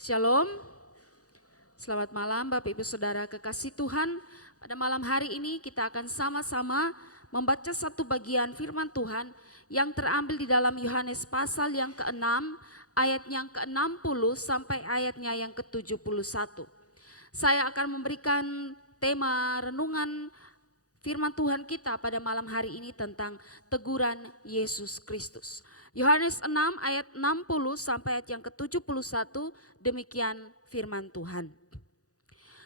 Shalom, selamat malam Bapak Ibu Saudara kekasih Tuhan. Pada malam hari ini kita akan sama-sama membaca satu bagian firman Tuhan yang terambil di dalam Yohanes pasal yang ke-6 ayat yang ke-60 sampai ayatnya yang ke-71. Saya akan memberikan tema renungan firman Tuhan kita pada malam hari ini tentang teguran Yesus Kristus. Yohanes 6 ayat 60 sampai ayat yang ke-71, demikian firman Tuhan.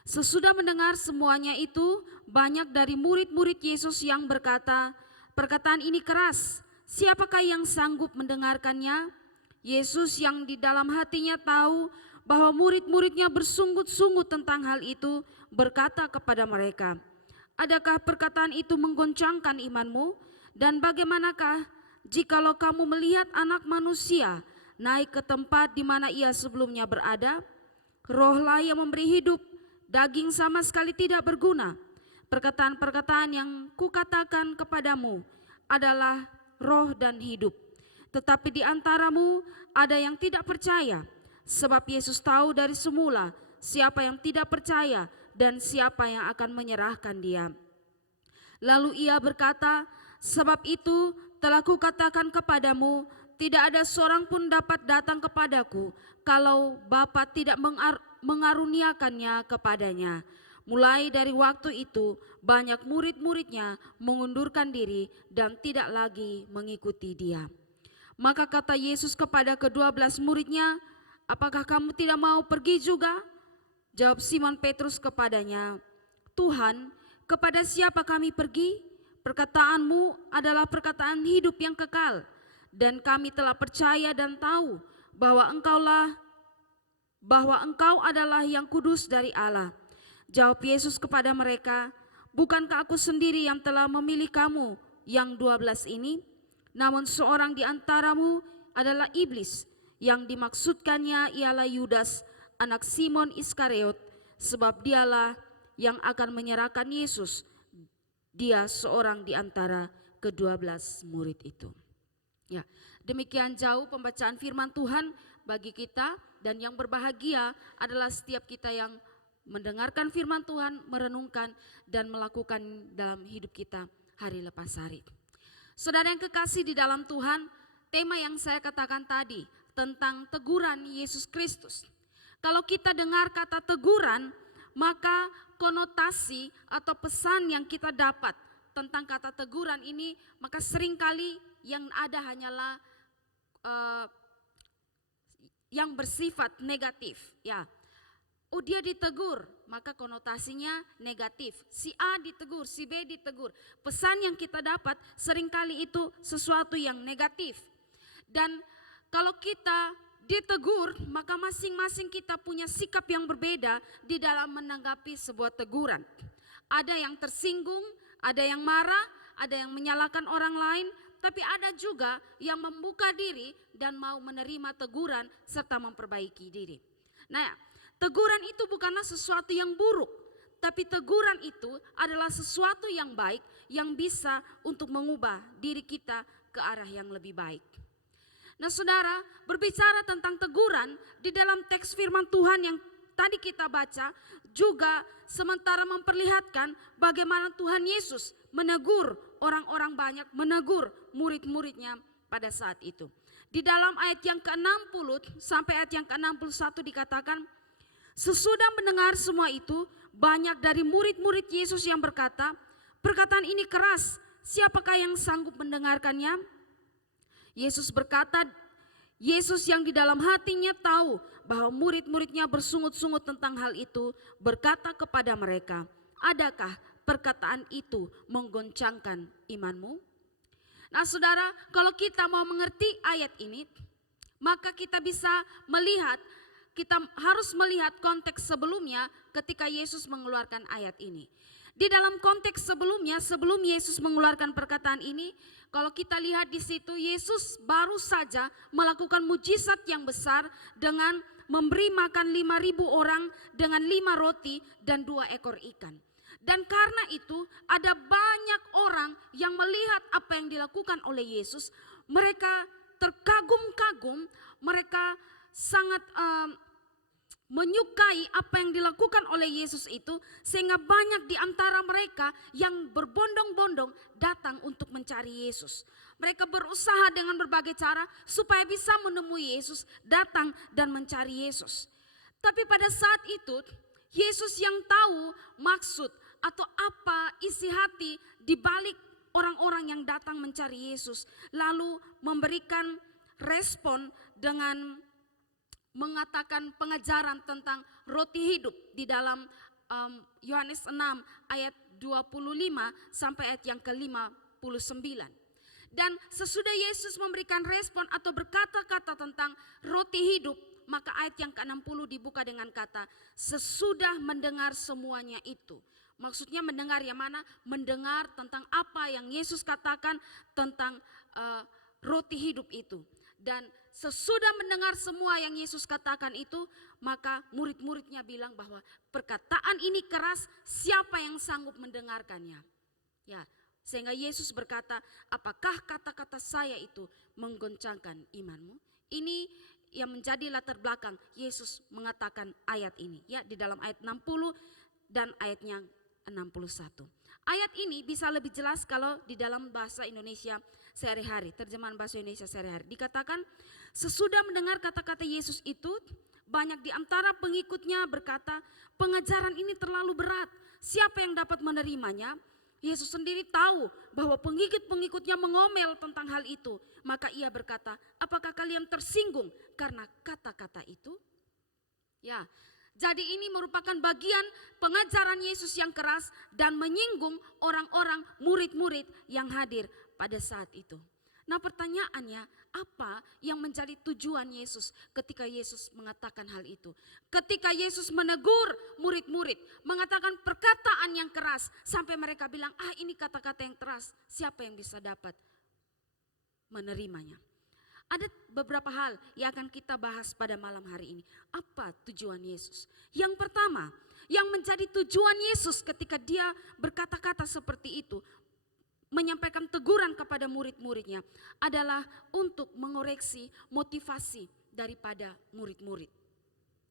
Sesudah mendengar semuanya itu, banyak dari murid-murid Yesus yang berkata, perkataan ini keras, siapakah yang sanggup mendengarkannya? Yesus yang di dalam hatinya tahu bahwa murid-muridnya bersungut-sungut tentang hal itu, berkata kepada mereka, adakah perkataan itu menggoncangkan imanmu? Dan bagaimanakah jikalau kamu melihat Anak Manusia naik ke tempat di mana ia sebelumnya berada? Rohlah yang memberi hidup, daging sama sekali tidak berguna. Perkataan-perkataan yang kukatakan kepadamu adalah roh dan hidup. Tetapi di antaramu ada yang tidak percaya, sebab Yesus tahu dari semula siapa yang tidak percaya dan siapa yang akan menyerahkan dia. Lalu ia berkata, sebab itu telah kukatakan kepadamu, tidak ada seorang pun dapat datang kepadaku kalau Bapa tidak mengaruniakannya kepadanya. Mulai dari waktu itu banyak murid-muridnya mengundurkan diri dan tidak lagi mengikuti dia. Maka kata Yesus kepada ke-12 muridnya, apakah kamu tidak mau pergi juga? Jawab Simon Petrus kepadanya, Tuhan, kepada siapa kami pergi? Perkataanmu adalah perkataan hidup yang kekal, dan kami telah percaya dan tahu bahwa Engkau adalah yang kudus dari Allah. Jawab Yesus kepada mereka, bukankah aku sendiri yang telah memilih kamu yang 12 ini? Namun seorang di antaramu adalah iblis, yang dimaksudkannya ialah Yudas, anak Simon Iskariot, sebab dialah yang akan menyerahkan Yesus. Dia seorang di antara ke-12 murid itu. Ya, demikian jauh pembacaan firman Tuhan bagi kita, dan yang berbahagia adalah setiap kita yang mendengarkan firman Tuhan, merenungkan dan melakukan dalam hidup kita hari lepas hari. Saudara yang kekasih di dalam Tuhan, tema yang saya katakan tadi tentang teguran Yesus Kristus. Kalau kita dengar kata teguran, maka konotasi atau pesan yang kita dapat tentang kata teguran ini, maka seringkali yang ada hanyalah yang bersifat negatif. Ya, oh dia ditegur, maka konotasinya negatif. Si A ditegur, si B ditegur. Pesan yang kita dapat seringkali itu sesuatu yang negatif. Dan kalau kita ditegur, maka masing-masing kita punya sikap yang berbeda di dalam menanggapi sebuah teguran. Ada yang tersinggung, ada yang marah, ada yang menyalahkan orang lain, tapi ada juga yang membuka diri dan mau menerima teguran serta memperbaiki diri. Nah, teguran itu bukanlah sesuatu yang buruk, tapi teguran itu adalah sesuatu yang baik yang bisa untuk mengubah diri kita ke arah yang lebih baik. Nah saudara, berbicara tentang teguran di dalam teks firman Tuhan yang tadi kita baca juga sementara memperlihatkan bagaimana Tuhan Yesus menegur orang-orang banyak, menegur murid-muridnya pada saat itu. Di dalam ayat yang ke-60 sampai ayat yang ke-61 dikatakan, sesudah mendengar semua itu, banyak dari murid-murid Yesus yang berkata, perkataan ini keras, siapakah yang sanggup mendengarkannya? Yesus berkata, Yesus yang di dalam hatinya tahu bahwa murid-muridnya bersungut-sungut tentang hal itu, berkata kepada mereka, adakah perkataan itu menggoncangkan imanmu? Nah saudara, kalau kita mau mengerti ayat ini, maka kita bisa melihat, kita harus melihat konteks sebelumnya ketika Yesus mengeluarkan ayat ini. Di dalam konteks sebelumnya, sebelum Yesus mengeluarkan perkataan ini, kalau kita lihat di situ, Yesus baru saja melakukan mujizat yang besar dengan memberi makan 5.000 orang dengan 5 roti dan 2 ekor ikan. Dan karena itu ada banyak orang yang melihat apa yang dilakukan oleh Yesus, mereka terkagum-kagum, mereka sangat menyukai apa yang dilakukan oleh Yesus itu, sehingga banyak di antara mereka yang berbondong-bondong datang untuk mencari Yesus. Mereka berusaha dengan berbagai cara supaya bisa menemui Yesus, datang dan mencari Yesus. Tapi pada saat itu Yesus yang tahu maksud atau apa isi hati di balik orang-orang yang datang mencari Yesus, lalu memberikan respon dengan mengatakan pengajaran tentang roti hidup di dalam Yohanes 6 ayat 25 sampai ayat yang ke-59. Dan sesudah Yesus memberikan respon atau berkata-kata tentang roti hidup, maka ayat yang ke-60 dibuka dengan kata, sesudah mendengar semuanya itu. Maksudnya mendengar yang mana? Mendengar tentang apa yang Yesus katakan tentang roti hidup itu. Dan sesudah mendengar semua yang Yesus katakan itu, maka murid-muridnya bilang bahwa perkataan ini keras, siapa yang sanggup mendengarkannya? Ya, sehingga Yesus berkata, apakah kata-kata saya itu menggoncangkan imanmu? Ini yang menjadi latar belakang Yesus mengatakan ayat ini. Ya, di dalam ayat 60 dan ayatnya 61. Ayat ini bisa lebih jelas kalau di dalam bahasa Indonesia sehari-hari, terjemahan bahasa Indonesia sehari-hari. Dikatakan, sesudah mendengar kata-kata Yesus itu, banyak di antara pengikutnya berkata, pengajaran ini terlalu berat, siapa yang dapat menerimanya? Yesus sendiri tahu bahwa pengikut-pengikutnya mengomel tentang hal itu. Maka ia berkata, apakah kalian tersinggung karena kata-kata itu? Ya, jadi ini merupakan bagian pengajaran Yesus yang keras dan menyinggung orang-orang murid-murid yang hadir pada saat itu. Nah, pertanyaannya, apa yang menjadi tujuan Yesus ketika Yesus mengatakan hal itu? Ketika Yesus menegur murid-murid, mengatakan perkataan yang keras sampai mereka bilang, ini kata-kata yang keras, siapa yang bisa dapat menerimanya? Ada beberapa hal yang akan kita bahas pada malam hari ini. Apa tujuan Yesus? Yang pertama, yang menjadi tujuan Yesus ketika dia berkata-kata seperti itu, menyampaikan teguran kepada murid-muridnya adalah untuk mengoreksi motivasi daripada murid-murid.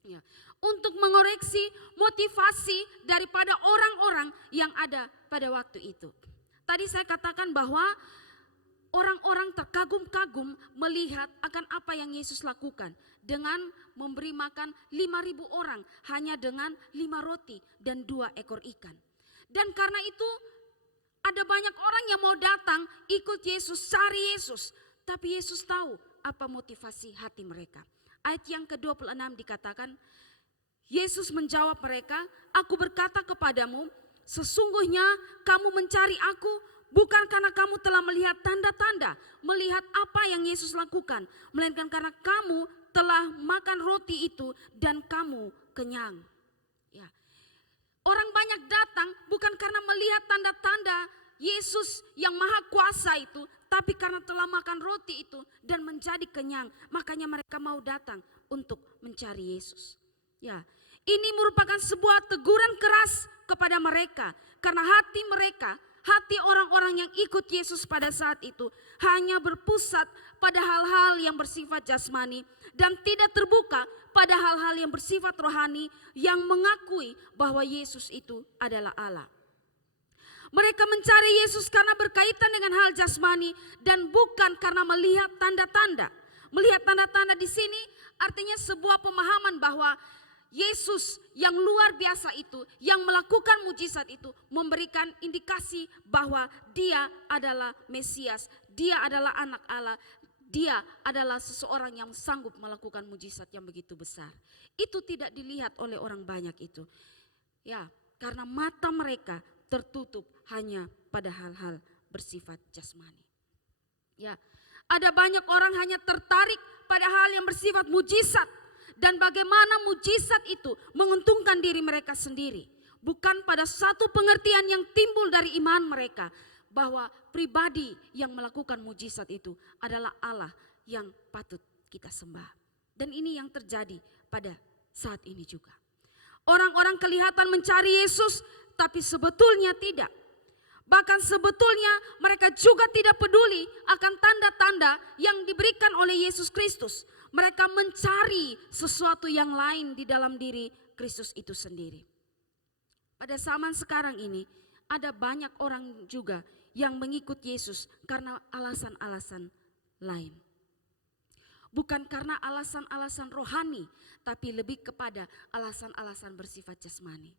Ya, untuk mengoreksi motivasi daripada orang-orang yang ada pada waktu itu. Tadi saya katakan bahwa orang-orang terkagum-kagum melihat akan apa yang Yesus lakukan dengan memberi makan 5.000 orang hanya dengan 5 roti dan 2 ekor ikan. Dan karena itu ada banyak orang yang mau datang ikut Yesus, cari Yesus. Tapi Yesus tahu apa motivasi hati mereka. Ayat yang ke-26 dikatakan, Yesus menjawab mereka, aku berkata kepadamu, sesungguhnya kamu mencari aku bukan karena kamu telah melihat tanda-tanda, melihat apa yang Yesus lakukan, melainkan karena kamu telah makan roti itu dan kamu kenyang. Ya. Orang banyak datang bukan karena melihat tanda-tanda Yesus yang maha kuasa itu, tapi karena telah makan roti itu dan menjadi kenyang. Makanya mereka mau datang untuk mencari Yesus. Ya, ini merupakan sebuah teguran keras kepada mereka. Karena hati mereka, hati orang-orang yang ikut Yesus pada saat itu hanya berpusat pada hal-hal yang bersifat jasmani dan tidak terbuka pada hal-hal yang bersifat rohani yang mengakui bahwa Yesus itu adalah Allah. Mereka mencari Yesus karena berkaitan dengan hal jasmani dan bukan karena melihat tanda-tanda. Melihat tanda-tanda di sini artinya sebuah pemahaman bahwa Yesus yang luar biasa itu, yang melakukan mujizat itu, memberikan indikasi bahwa dia adalah Mesias, dia adalah anak Allah, dia adalah seseorang yang sanggup melakukan mujizat yang begitu besar. Itu tidak dilihat oleh orang banyak itu. Ya, karena mata mereka tertutup hanya pada hal-hal bersifat jasmani. Ya, ada banyak orang hanya tertarik pada hal yang bersifat mujizat. Dan bagaimana mujizat itu menguntungkan diri mereka sendiri. Bukan pada satu pengertian yang timbul dari iman mereka. Bahwa pribadi yang melakukan mujizat itu adalah Allah yang patut kita sembah. Dan ini yang terjadi pada saat ini juga. Orang-orang kelihatan mencari Yesus tapi sebetulnya tidak. Bahkan sebetulnya mereka juga tidak peduli akan tanda-tanda yang diberikan oleh Yesus Kristus. Mereka mencari sesuatu yang lain di dalam diri Kristus itu sendiri. Pada zaman sekarang ini ada banyak orang juga yang mengikut Yesus karena alasan-alasan lain. Bukan karena alasan-alasan rohani, tapi lebih kepada alasan-alasan bersifat jasmani.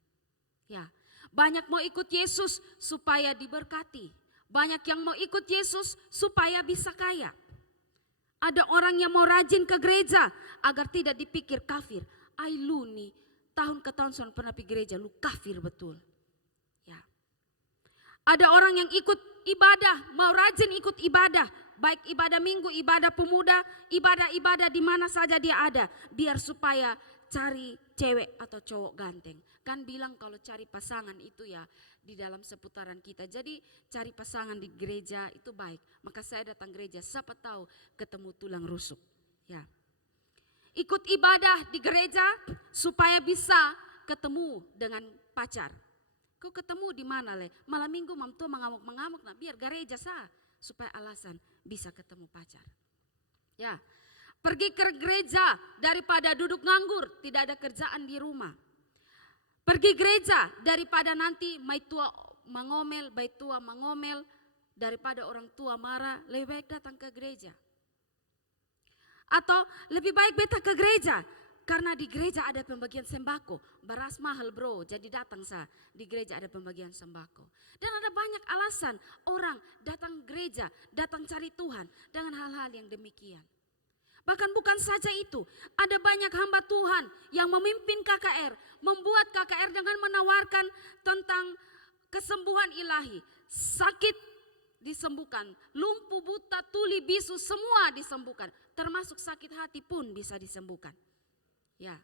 Ya, banyak mau ikut Yesus supaya diberkati. Banyak yang mau ikut Yesus supaya bisa kaya. Ada orang yang mau rajin ke gereja agar tidak dipikir kafir. Ai lu nih, tahun ke tahun pernah pergi gereja, lu kafir betul. Ya. Ada orang yang ikut ibadah, mau rajin ikut ibadah. Baik ibadah minggu, ibadah pemuda, ibadah-ibadah di mana saja dia ada. Biar supaya cari cewek atau cowok ganteng. Kan bilang kalau cari pasangan itu ya di dalam seputaran kita. Jadi cari pasangan di gereja itu baik. Maka saya datang gereja, siapa tahu ketemu tulang rusuk. Ya. Ikut ibadah di gereja supaya bisa ketemu dengan pacar. Kau ketemu di mana le? Malam minggu mam tua mengamuk-mengamuk, nah biar gereja sah. Supaya alasan bisa ketemu pacar. Ya, pergi ke gereja daripada duduk nganggur, tidak ada kerjaan di rumah. Pergi gereja daripada nanti mai tua mengomel, baik tua mengomel, daripada orang tua marah, lebih baik datang ke gereja. Atau lebih baik beta ke gereja, karena di gereja ada pembagian sembako. Beras mahal bro, jadi datang sah. Di gereja ada pembagian sembako. Dan ada banyak alasan orang datang gereja, datang cari Tuhan dengan hal-hal yang demikian. Bahkan bukan saja itu, ada banyak hamba Tuhan yang memimpin KKR, membuat KKR dengan menawarkan tentang kesembuhan ilahi. Sakit disembuhkan, lumpuh, buta, tuli, bisu, semua disembuhkan. Termasuk sakit hati pun bisa disembuhkan. Ya.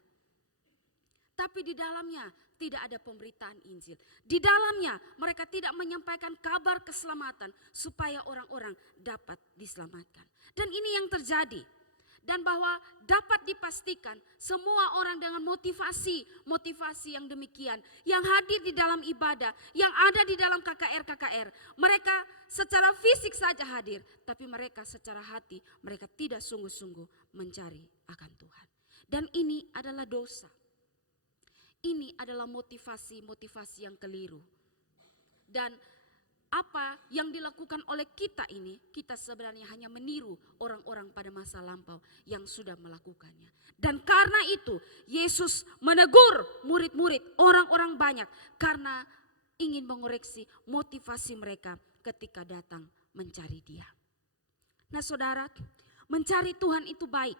Tapi di dalamnya tidak ada pemberitaan Injil. Di dalamnya mereka tidak menyampaikan kabar keselamatan supaya orang-orang dapat diselamatkan. Dan ini yang terjadi. Dan bahwa dapat dipastikan semua orang dengan motivasi yang demikian. Yang hadir di dalam ibadah, yang ada di dalam KKR. Mereka secara fisik saja hadir. Tapi mereka secara hati, mereka tidak sungguh-sungguh mencari akan Tuhan. Dan ini adalah dosa. Ini adalah motivasi yang keliru. Dan apa yang dilakukan oleh kita ini, kita sebenarnya hanya meniru orang-orang pada masa lampau yang sudah melakukannya. Dan karena itu Yesus menegur murid-murid, orang-orang banyak karena ingin mengoreksi motivasi mereka ketika datang mencari Dia. Nah saudara, mencari Tuhan itu baik,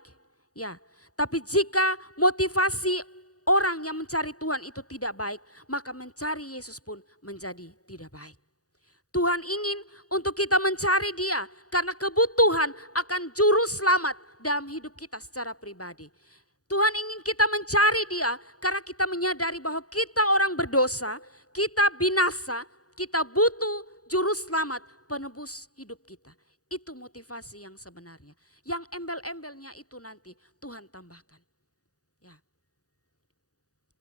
ya. Tapi jika motivasi orang yang mencari Tuhan itu tidak baik, maka mencari Yesus pun menjadi tidak baik. Tuhan ingin untuk kita mencari Dia karena kebutuhan akan juru selamat dalam hidup kita secara pribadi. Tuhan ingin kita mencari Dia karena kita menyadari bahwa kita orang berdosa, kita binasa, kita butuh juru selamat penebus hidup kita. Itu motivasi yang sebenarnya. Yang embel-embelnya itu nanti Tuhan tambahkan. Ya.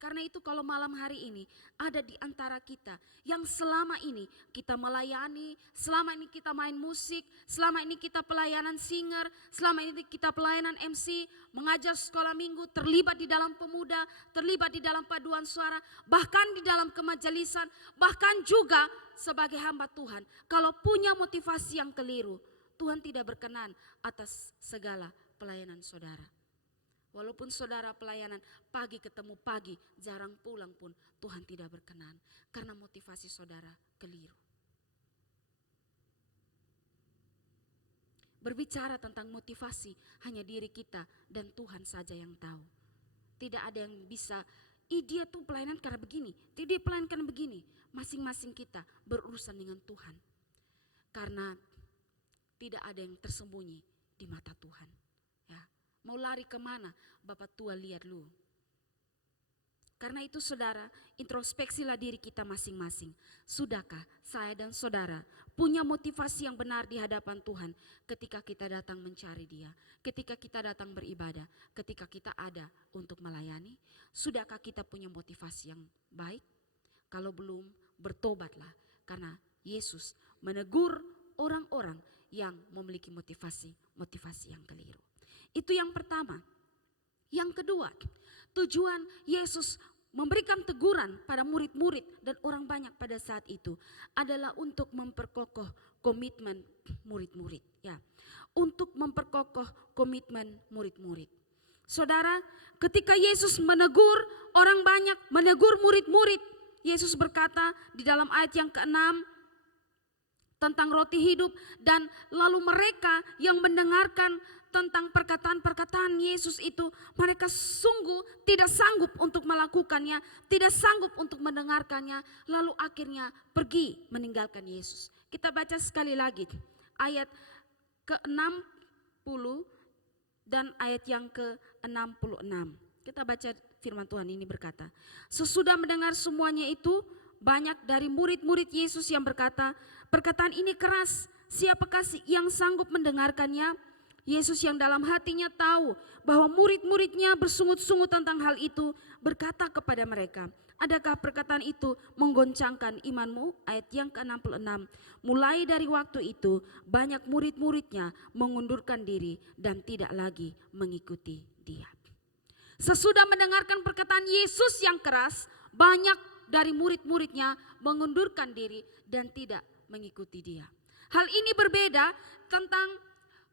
Karena itu kalau malam hari ini ada di antara kita yang selama ini kita melayani, selama ini kita main musik, selama ini kita pelayanan singer, selama ini kita pelayanan MC, mengajar sekolah minggu, terlibat di dalam pemuda, terlibat di dalam paduan suara, bahkan di dalam kemajelisan, bahkan juga sebagai hamba Tuhan. Kalau punya motivasi yang keliru, Tuhan tidak berkenan atas segala pelayanan saudara. Walaupun saudara pelayanan pagi ketemu pagi, jarang pulang pun Tuhan tidak berkenan. Karena motivasi saudara keliru. Berbicara tentang motivasi hanya diri kita dan Tuhan saja yang tahu. Tidak ada yang bisa, dia tuh pelayanan karena begini, dia pelayanan karena begini. Masing-masing kita berurusan dengan Tuhan. Karena tidak ada yang tersembunyi di mata Tuhan. Mau lari kemana? Bapak tua lihat lu. Karena itu saudara, introspeksilah diri kita masing-masing. Sudahkah saya dan saudara punya motivasi yang benar di hadapan Tuhan ketika kita datang mencari Dia, ketika kita datang beribadah, ketika kita ada untuk melayani? Sudahkah kita punya motivasi yang baik? Kalau belum, bertobatlah karena Yesus menegur orang-orang yang memiliki motivasi yang keliru. Itu yang pertama. Yang kedua, tujuan Yesus memberikan teguran pada murid-murid dan orang banyak pada saat itu adalah untuk memperkokoh komitmen murid-murid, ya. Untuk memperkokoh komitmen murid-murid. Saudara, ketika Yesus menegur orang banyak, menegur murid-murid, Yesus berkata di dalam ayat yang ke-6 tentang roti hidup, dan lalu mereka yang mendengarkan tentang perkataan-perkataan Yesus itu, mereka sungguh tidak sanggup untuk melakukannya, tidak sanggup untuk mendengarkannya, lalu akhirnya pergi meninggalkan Yesus. Kita baca sekali lagi ayat ke-60 dan ayat yang ke-66. Kita baca firman Tuhan ini berkata, sesudah mendengar semuanya itu, banyak dari murid-murid Yesus yang berkata, perkataan ini keras, siapakah yang sanggup mendengarkannya? Yesus yang dalam hatinya tahu bahwa murid-muridnya bersungut-sungut tentang hal itu, berkata kepada mereka, adakah perkataan itu menggoncangkan imanmu? Ayat yang ke-66. Mulai dari waktu itu banyak murid-muridnya mengundurkan diri dan tidak lagi mengikuti dia. Sesudah mendengarkan perkataan Yesus yang keras, banyak dari murid-muridnya mengundurkan diri dan tidak mengikuti dia. Hal ini berbeda tentang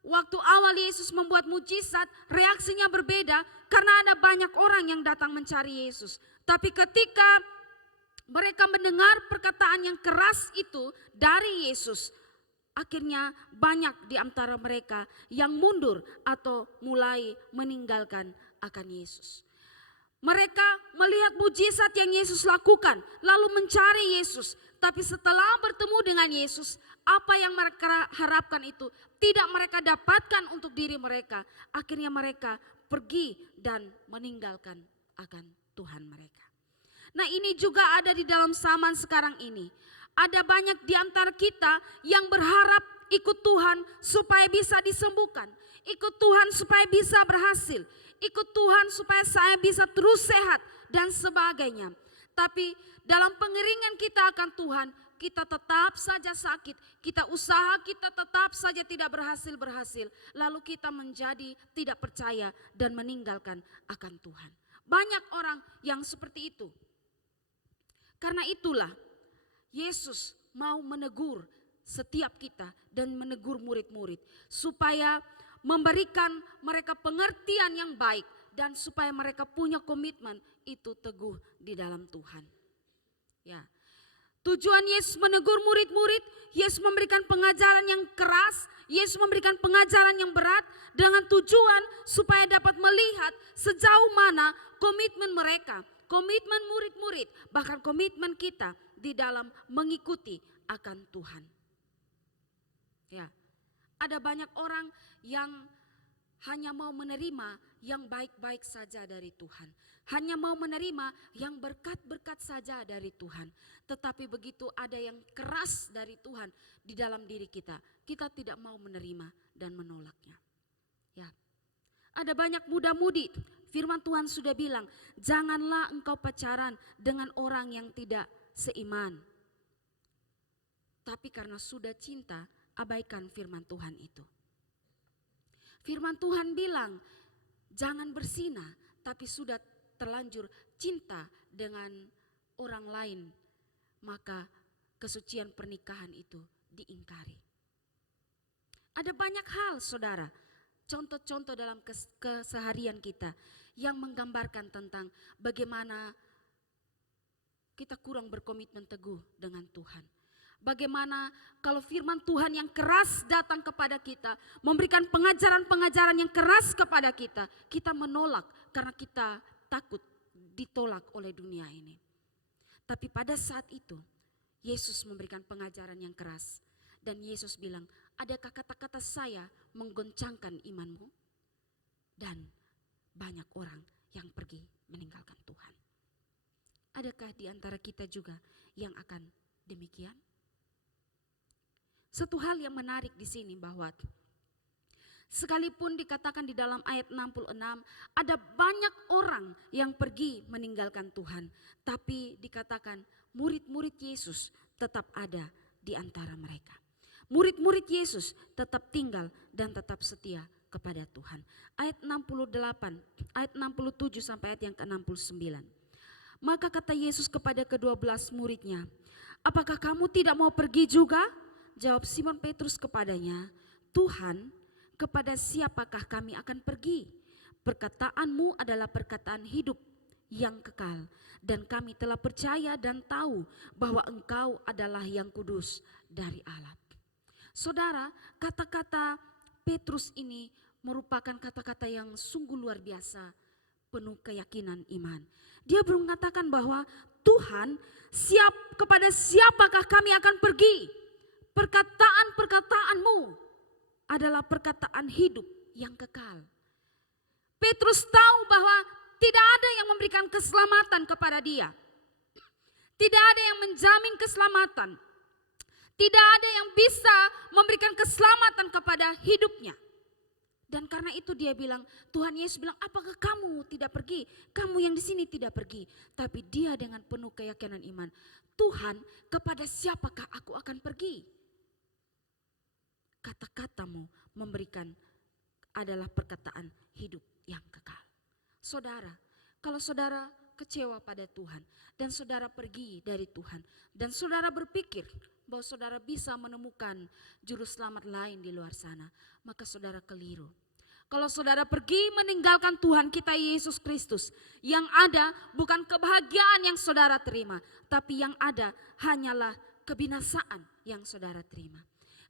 waktu awal Yesus membuat mujizat, reaksinya berbeda karena ada banyak orang yang datang mencari Yesus. Tapi ketika mereka mendengar perkataan yang keras itu dari Yesus, akhirnya banyak di antara mereka yang mundur atau mulai meninggalkan akan Yesus. Mereka melihat mujizat yang Yesus lakukan, lalu mencari Yesus. Tapi setelah bertemu dengan Yesus, apa yang mereka harapkan itu tidak mereka dapatkan untuk diri mereka. Akhirnya mereka pergi dan meninggalkan akan Tuhan mereka. Nah, ini juga ada di dalam zaman sekarang ini. Ada banyak di antara kita yang berharap ikut Tuhan supaya bisa disembuhkan. Ikut Tuhan supaya bisa berhasil. Ikut Tuhan supaya saya bisa terus sehat dan sebagainya. Tapi dalam pengeringan kita akan Tuhan, kita tetap saja sakit. Kita usaha, kita tetap saja tidak berhasil. Lalu kita menjadi tidak percaya dan meninggalkan akan Tuhan. Banyak orang yang seperti itu. Karena itulah Yesus mau menegur setiap kita dan menegur murid-murid supaya memberikan mereka pengertian yang baik dan supaya mereka punya komitmen itu teguh di dalam Tuhan. Ya. Tujuan Yesus menegur murid-murid, Yesus memberikan pengajaran yang keras, Yesus memberikan pengajaran yang berat dengan tujuan supaya dapat melihat sejauh mana komitmen mereka, komitmen murid-murid, bahkan komitmen kita di dalam mengikuti akan Tuhan. Ya. Ada banyak orang yang hanya mau menerima yang baik-baik saja dari Tuhan. Hanya mau menerima yang berkat-berkat saja dari Tuhan. Tetapi begitu ada yang keras dari Tuhan di dalam diri kita, kita tidak mau menerima dan menolaknya. Ya. Ada banyak muda-mudi, firman Tuhan sudah bilang, janganlah engkau pacaran dengan orang yang tidak seiman. Tapi karena sudah cinta, abaikan firman Tuhan itu. Firman Tuhan bilang, jangan berzina, tapi sudah terlanjur cinta dengan orang lain, maka kesucian pernikahan itu diingkari. Ada banyak hal, saudara, contoh-contoh dalam keseharian kita yang menggambarkan tentang bagaimana kita kurang berkomitmen teguh dengan Tuhan. Bagaimana kalau firman Tuhan yang keras datang kepada kita, memberikan pengajaran-pengajaran yang keras kepada kita, kita menolak karena kita takut ditolak oleh dunia ini. Tapi pada saat itu, Yesus memberikan pengajaran yang keras. Dan Yesus bilang, adakah kata-kata saya menggoncangkan imanmu? Dan banyak orang yang pergi meninggalkan Tuhan. Adakah di antara kita juga yang akan demikian? Satu hal yang menarik di sini bahwa sekalipun dikatakan di dalam ayat 66 ada banyak orang yang pergi meninggalkan Tuhan, tapi dikatakan murid-murid Yesus tetap ada di antara mereka. Murid-murid Yesus tetap tinggal dan tetap setia kepada Tuhan. Ayat 68, ayat 67 sampai ayat yang ke-69. Maka kata Yesus kepada ke-12 muridnya, apakah kamu tidak mau pergi juga? Jawab Simon Petrus kepadanya, Tuhan, kepada siapakah kami akan pergi? Perkataanmu adalah perkataan hidup yang kekal, dan kami telah percaya dan tahu bahwa Engkau adalah yang kudus dari Allah. Saudara, kata-kata Petrus ini merupakan kata-kata yang sungguh luar biasa, penuh keyakinan iman. Dia mengatakan bahwa Tuhan, kepada siapakah kami akan pergi? Perkataan-perkataanmu adalah perkataan hidup yang kekal. Petrus tahu bahwa tidak ada yang memberikan keselamatan kepada dia. Tidak ada yang menjamin keselamatan. Tidak ada yang bisa memberikan keselamatan kepada hidupnya. Dan karena itu dia bilang, Tuhan Yesus bilang, apakah kamu tidak pergi? Kamu yang di sini tidak pergi. Tapi dia dengan penuh keyakinan iman, Tuhan, kepada siapakah aku akan pergi? Kata-katamu memberikan adalah perkataan hidup yang kekal. Saudara, kalau saudara kecewa pada Tuhan dan saudara pergi dari Tuhan dan saudara berpikir bahwa saudara bisa menemukan juru selamat lain di luar sana, maka saudara keliru. Kalau saudara pergi meninggalkan Tuhan kita Yesus Kristus, yang ada bukan kebahagiaan yang saudara terima, tapi yang ada hanyalah kebinasaan yang saudara terima.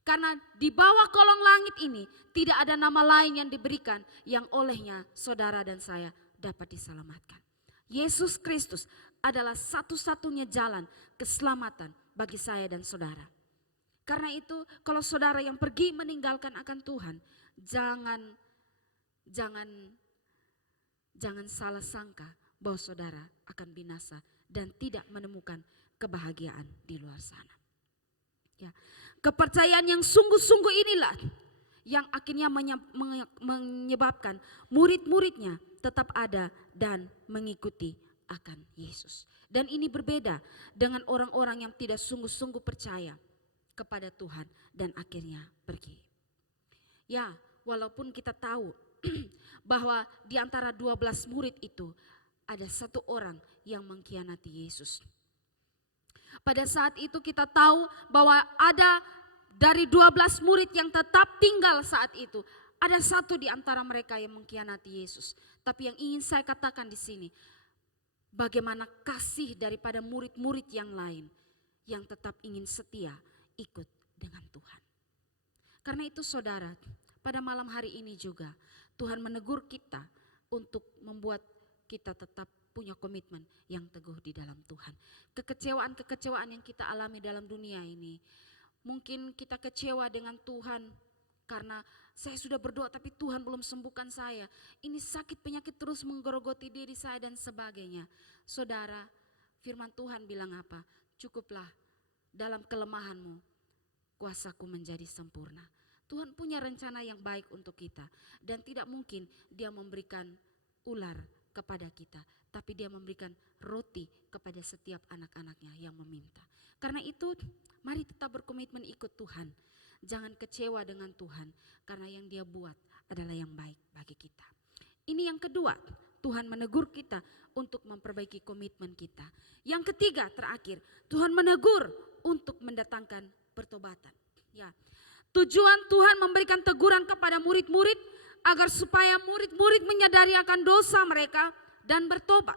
Karena di bawah kolong langit ini tidak ada nama lain yang diberikan yang olehnya saudara dan saya dapat diselamatkan. Yesus Kristus adalah satu-satunya jalan keselamatan bagi saya dan saudara. Karena itu kalau saudara yang pergi meninggalkan akan Tuhan, jangan salah sangka bahwa saudara akan binasa dan tidak menemukan kebahagiaan di luar sana. Ya, kepercayaan yang sungguh-sungguh inilah yang akhirnya menyebabkan murid-muridnya tetap ada dan mengikuti akan Yesus. Dan ini berbeda dengan orang-orang yang tidak sungguh-sungguh percaya kepada Tuhan dan akhirnya pergi. Ya, walaupun kita tahu bahwa di antara 12 murid itu ada satu orang yang mengkhianati Yesus. Pada saat itu kita tahu bahwa ada dari 12 murid yang tetap tinggal saat itu, ada satu di antara mereka yang mengkhianati Yesus. Tapi yang ingin saya katakan di sini, bagaimana kasih daripada murid-murid yang lain yang tetap ingin setia ikut dengan Tuhan. Karena itu saudara, pada malam hari ini juga Tuhan menegur kita untuk membuat kita tetap punya komitmen yang teguh di dalam Tuhan. Kekecewaan-kekecewaan yang kita alami dalam dunia ini, mungkin kita kecewa dengan Tuhan karena saya sudah berdoa tapi Tuhan belum sembuhkan saya. Ini sakit penyakit terus menggerogoti diri saya dan sebagainya. Saudara, firman Tuhan bilang apa? Cukuplah dalam kelemahanmu, kuasaku menjadi sempurna. Tuhan punya rencana yang baik untuk kita. Dan tidak mungkin dia memberikan ular kepada kita. Tapi dia memberikan roti kepada setiap anak-anaknya yang meminta. Karena itu mari tetap berkomitmen ikut Tuhan. Jangan kecewa dengan Tuhan. Karena yang dia buat adalah yang baik bagi kita. Ini yang kedua, Tuhan menegur kita untuk memperbaiki komitmen kita. Yang ketiga terakhir, Tuhan menegur untuk mendatangkan pertobatan. Ya, tujuan Tuhan memberikan teguran kepada murid-murid agar supaya murid-murid menyadari akan dosa mereka dan bertobat.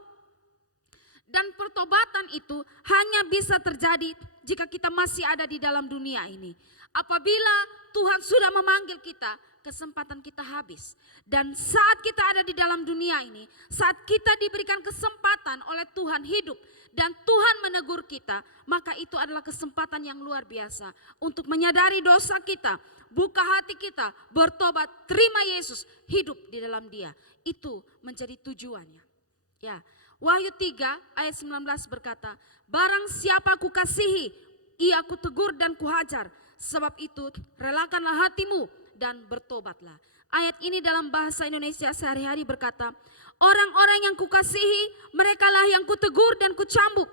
Dan pertobatan itu hanya bisa terjadi jika kita masih ada di dalam dunia ini. Apabila Tuhan sudah memanggil kita, kesempatan kita habis. Dan saat kita ada di dalam dunia ini, saat kita diberikan kesempatan oleh Tuhan hidup dan Tuhan menegur kita, maka itu adalah kesempatan yang luar biasa untuk menyadari dosa kita, buka hati kita, bertobat, terima Yesus, hidup di dalam Dia. Itu menjadi tujuannya. Ya, Wahyu 3 ayat 19 berkata, barang siapa ku kasihi, ia ku tegur dan ku hajar. Sebab itu relakanlah hatimu dan bertobatlah. Ayat ini dalam bahasa Indonesia sehari-hari berkata, orang-orang yang kukasihi, merekalah yang kutegur dan kucambuk.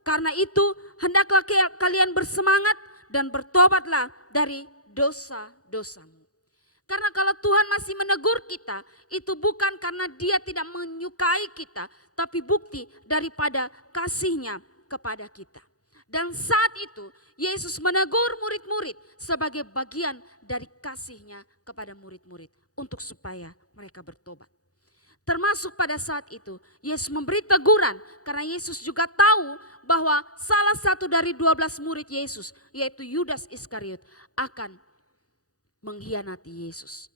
Karena itu hendaklah kalian bersemangat dan bertobatlah dari dosa-dosamu. Karena kalau Tuhan masih menegur kita, itu bukan karena dia tidak menyukai kita, tapi bukti daripada kasihnya kepada kita. Dan saat itu Yesus menegur murid-murid sebagai bagian dari kasihnya kepada murid-murid untuk supaya mereka bertobat. Termasuk pada saat itu Yesus memberi teguran karena Yesus juga tahu bahwa salah satu dari 12 murid Yesus, yaitu Yudas Iskariot, akan mengkhianati Yesus.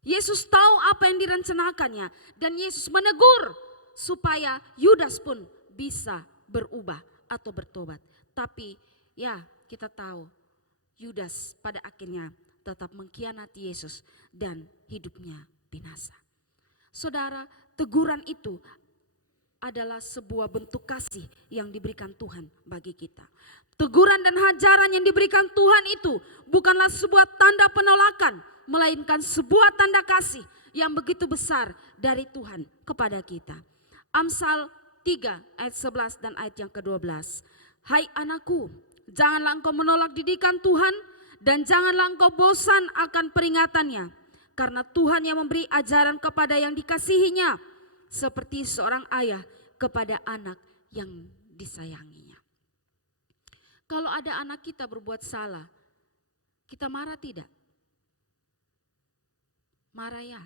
Yesus tahu apa yang direncanakannya dan Yesus menegur supaya Yudas pun bisa berubah atau bertobat. Tapi ya, kita tahu Yudas pada akhirnya tetap mengkhianati Yesus dan hidupnya binasa. Saudara, teguran itu adalah sebuah bentuk kasih yang diberikan Tuhan bagi kita. Teguran dan hajaran yang diberikan Tuhan itu bukanlah sebuah tanda penolakan, melainkan sebuah tanda kasih yang begitu besar dari Tuhan kepada kita. Amsal 3 ayat 11 dan ayat yang ke-12. Hai anakku, janganlah engkau menolak didikan Tuhan dan janganlah engkau bosan akan peringatannya. Karena Tuhan yang memberi ajaran kepada yang dikasihinya, seperti seorang ayah kepada anak yang disayanginya. Kalau ada anak kita berbuat salah, kita marah tidak? Marah ya.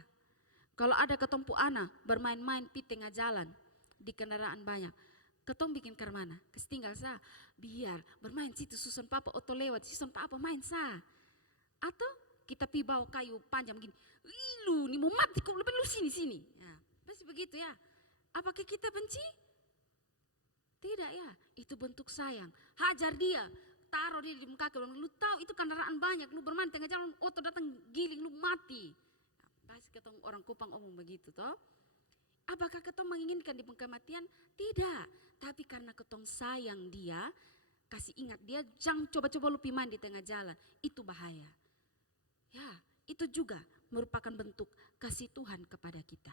Kalau ada ketompu anak bermain-main di tengah jalan, di kendaraan banyak, ketong bikin ke mana? Kestinggal sah, biar bermain situ susun papa oto lewat, susun papa main sah. Atau kita pi bawa kayu panjang begini, lu nih mau mati kok, lebih lu sini. Ya, pasti begitu ya. Apakah kita benci? Tidak ya, itu bentuk sayang. Hajar dia, taruh dia di muka kaki, lu tahu itu kendaraan banyak, lu bermain tengah jalan, oto datang giling, lu mati. Ya, pasti ketemu orang Kupang omong begitu toh. Apakah ketong menginginkan di kematian? Tidak, tapi karena ketong sayang dia, kasih ingat dia, jangan coba-coba lu pi main di tengah jalan, itu bahaya. Ya, itu juga merupakan bentuk kasih Tuhan kepada kita.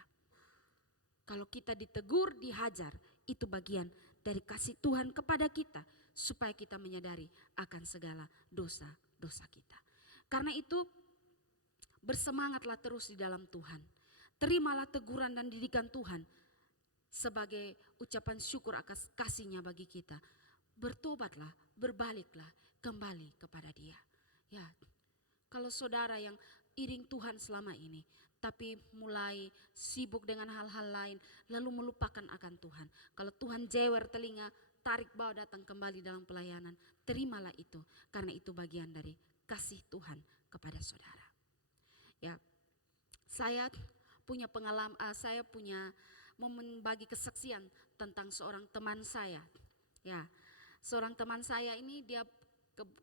Kalau kita ditegur, dihajar, itu bagian dari kasih Tuhan kepada kita supaya kita menyadari akan segala dosa-dosa kita. Karena itu bersemangatlah terus di dalam Tuhan. Terimalah teguran dan didikan Tuhan sebagai ucapan syukur atas kasihnya bagi kita. Bertobatlah, berbaliklah kembali kepada Dia. Ya. Kalau saudara yang iring Tuhan selama ini, tapi mulai sibuk dengan hal-hal lain, lalu melupakan akan Tuhan. Kalau Tuhan jewer telinga, tarik bawa datang kembali dalam pelayanan, terimalah itu, karena itu bagian dari kasih Tuhan kepada saudara. Ya, saya punya pengalaman, saya punya membagi kesaksian tentang seorang teman saya. Ya, seorang teman saya ini dia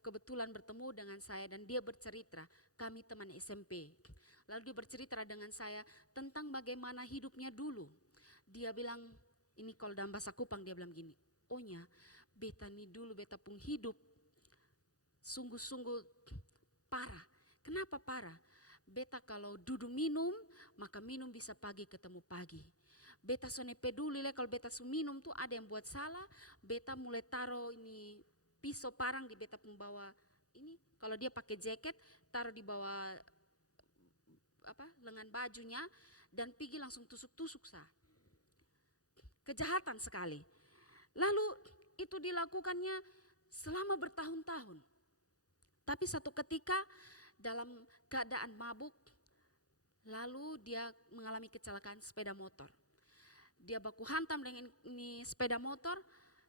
kebetulan bertemu dengan saya dan dia bercerita, kami teman SMP. Lalu dia bercerita dengan saya tentang bagaimana hidupnya dulu. Dia bilang, ini kalau dalam bahasa Kupang dia bilang gini, ohnya beta nih dulu beta pun hidup sungguh-sungguh parah. Kenapa parah? Beta kalau duduk minum, maka minum bisa pagi ketemu pagi. Beta sone peduli kalau beta su minum tuh ada yang buat salah, beta mulai taruh ini pisau parang di beta pembawa ini, kalau dia pakai jaket taruh di bawah lengan bajunya dan pergi langsung tusuk-tusuk sah. Kejahatan sekali. Lalu itu dilakukannya selama bertahun-tahun. Tapi satu ketika dalam keadaan mabuk, lalu dia mengalami kecelakaan sepeda motor. Dia baku hantam dengan ini sepeda motor.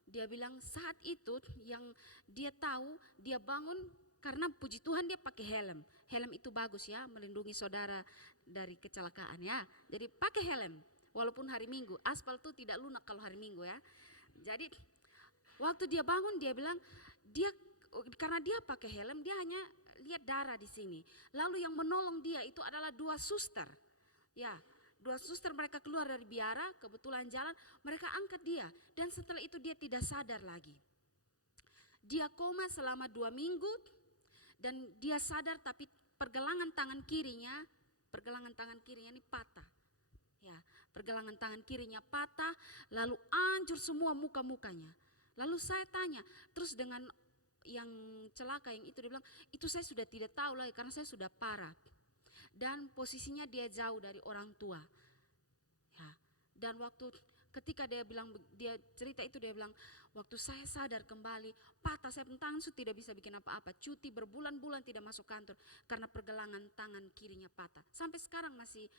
Dia bilang saat itu yang dia tahu, dia bangun karena puji Tuhan dia pakai helm. Helm itu bagus ya, melindungi saudara dari kecelakaan ya. Jadi pakai helm walaupun hari Minggu. Aspal itu tidak lunak kalau hari Minggu ya. Jadi waktu dia bangun dia bilang karena dia pakai helm dia hanya lihat darah di sini. Lalu yang menolong dia itu adalah 2 suster. Ya. 2 suster mereka keluar dari biara, kebetulan jalan, mereka angkat dia. Dan setelah itu dia tidak sadar lagi. Dia koma selama 2 minggu dan dia sadar tapi pergelangan tangan kirinya ini patah. Ya, pergelangan tangan kirinya patah, lalu hancur semua muka-mukanya. Lalu saya tanya, terus dengan yang celaka yang itu dia bilang, itu saya sudah tidak tahu lagi karena saya sudah parah. dan posisinya dia jauh dari orang tua. Ya, dan ketika dia cerita itu, dia bilang, waktu saya sadar kembali, patah, saya pun tangan tidak bisa bikin apa-apa, cuti berbulan-bulan tidak masuk kantor karena pergelangan tangan kirinya patah. Sampai sekarang masih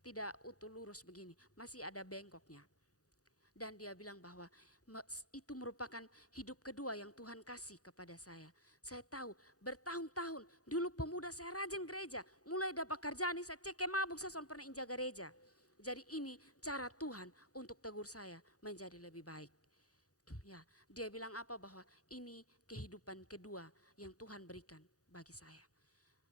tidak utuh lurus begini, masih ada bengkoknya. Dan dia bilang bahwa itu merupakan hidup kedua yang Tuhan kasih kepada saya. Saya tahu bertahun-tahun dulu pemuda saya rajin gereja, mulai dapat kerjaan saya cek mabuk, saya pernah injak gereja. Jadi ini cara Tuhan untuk tegur saya menjadi lebih baik. Ya, dia bilang apa, bahwa ini kehidupan kedua yang Tuhan berikan bagi saya.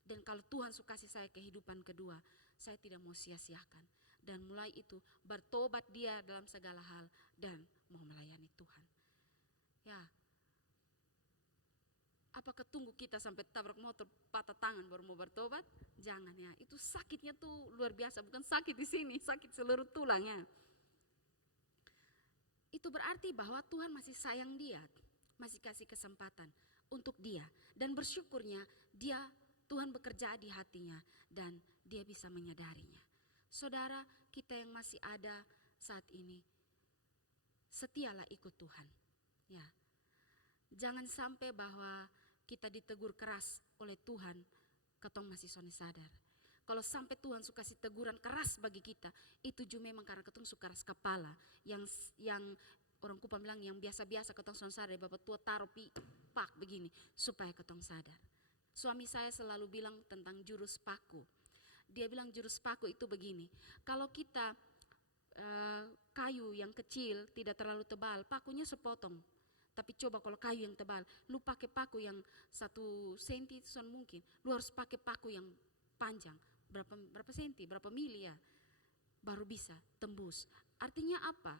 Dan kalau Tuhan suka kasih saya kehidupan kedua, saya tidak mau sia-siakan. Dan mulai itu bertobat dia dalam segala hal dan mau melayani Tuhan. Ya, apakah tunggu kita sampai tabrak motor patah tangan baru mau bertobat? Jangan ya, itu sakitnya tuh luar biasa, bukan sakit di sini, sakit seluruh tulangnya. Itu berarti bahwa Tuhan masih sayang dia, masih kasih kesempatan untuk dia, dan bersyukurnya Tuhan bekerja di hatinya dan dia bisa menyadarinya. Saudara kita yang masih ada saat ini, setialah ikut Tuhan. Ya, jangan sampai bahwa kita ditegur keras oleh Tuhan, ketong masih sadar. Kalau sampai Tuhan suka kasih teguran keras bagi kita, itu juga memang karena ketong suka keras kepala, yang orang Kupang bilang yang biasa-biasa ketong sadar, bapak tua taruh pak begini supaya ketong sadar. Suami saya selalu bilang tentang jurus paku. Dia bilang jurus paku itu begini, kalau kita kayu yang kecil tidak terlalu tebal, pakunya sepotong. Tapi coba kalau kayu yang tebal, lu pakai paku yang 1 senti itu mungkin, lu harus pakai paku yang panjang, berapa senti, berapa mili ya, baru bisa tembus. Artinya apa?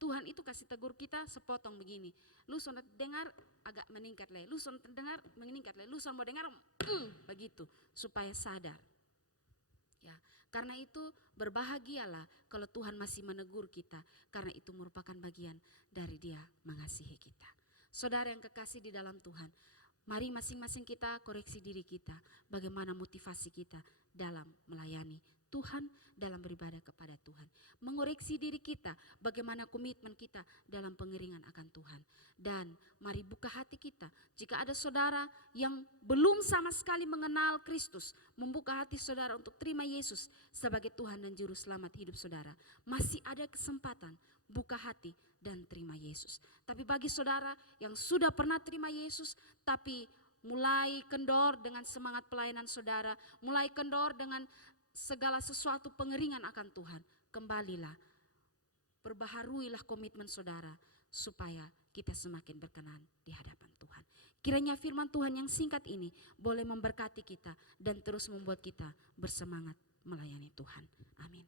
Tuhan itu kasih tegur kita sepotong begini, lu sudah dengar agak meningkat le, lu sudah dengar meningkat le, lu sudah mau dengar begitu supaya sadar. Ya, karena itu berbahagialah kalau Tuhan masih menegur kita, karena itu merupakan bagian dari Dia mengasihi kita. Saudara yang kekasih di dalam Tuhan, mari masing-masing kita koreksi diri kita, bagaimana motivasi kita dalam melayani Tuhan, dalam beribadah kepada Tuhan. Mengoreksi diri kita, bagaimana komitmen kita dalam pengeringan akan Tuhan. Dan mari buka hati kita, jika ada saudara yang belum sama sekali mengenal Kristus, membuka hati saudara untuk terima Yesus sebagai Tuhan dan Juru Selamat hidup saudara. Masih ada kesempatan, buka hati dan terima Yesus. Tapi bagi saudara yang sudah pernah terima Yesus, tapi mulai kendor dengan semangat pelayanan saudara, mulai kendor dengan segala sesuatu pengeringan akan Tuhan, kembalilah, perbaharuilah komitmen saudara supaya kita semakin berkenan di hadapan Tuhan. Kiranya firman Tuhan yang singkat ini boleh memberkati kita dan terus membuat kita bersemangat melayani Tuhan. Amin.